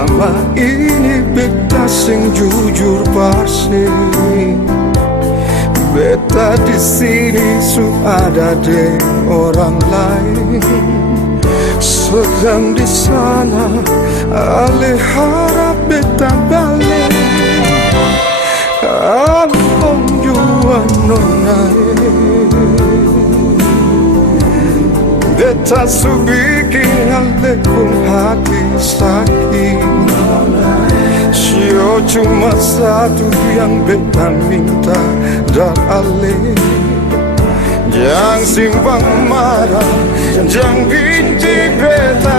selama ini beta sing jujur pasti. Beta di sini su ada deh orang lain, sedang di sana ale harap beta balik. Ampun jua nonai, beta su bikin ale pun hati sakit. Sio cuma satu yang beta minta dan ale, jangan simpan marah, jangan benci beta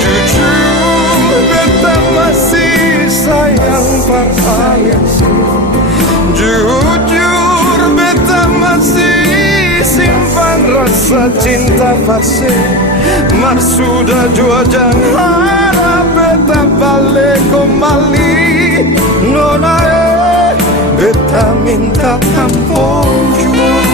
Jujur beta masih sayang parale, jujur beta masih simpan rasa cinta pasti. Mar sudah jua jangan harap beta balik kembali. Nona beta minta ampun jua.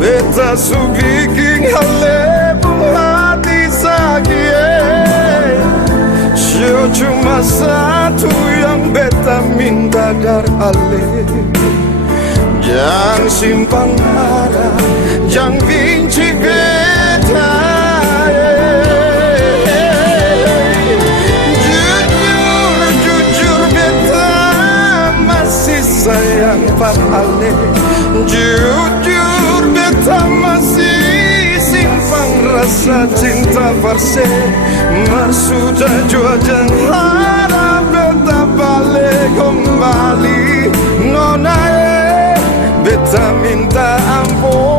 Beta sugi king hale pun hati sakit. Sio cuma satu yang beta minta dari ale, jangan simpan marah, jangan benci beta. Jujur beta masih sayang padale. Jujur beta masih simpan rasa cinta parse. Mar sudah jua jangan harap beta balik kembali. Nona beta minta ampun.